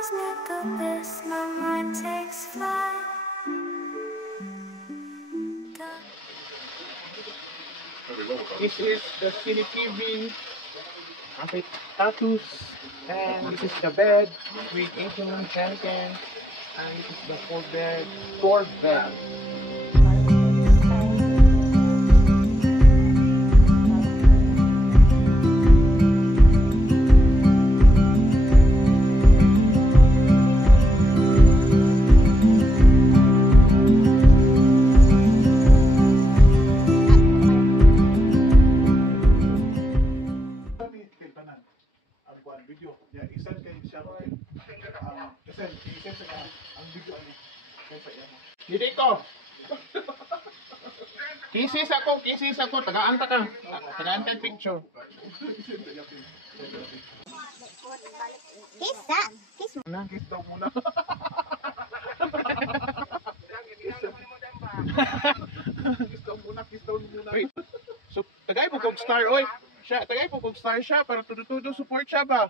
always need the best, my mind takes flight. This is the city TV status, and this is the bed with 18 Hurricane, and this is the four bed. Video ya isan kay siya isan sa ang video ani kay sa iya Dito ko. Kisis ako, tagaan ka picture. Kiss Na. kiss daw muna kiss daw muna Wait. So, tagay po kog star oy. Tagay po kog star siya para tudo support siya ba.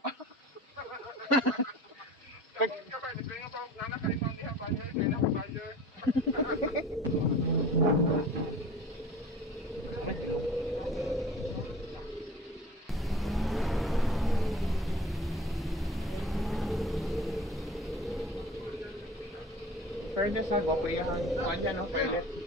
Fairness ha, wapayahan. Kanya no, fairness.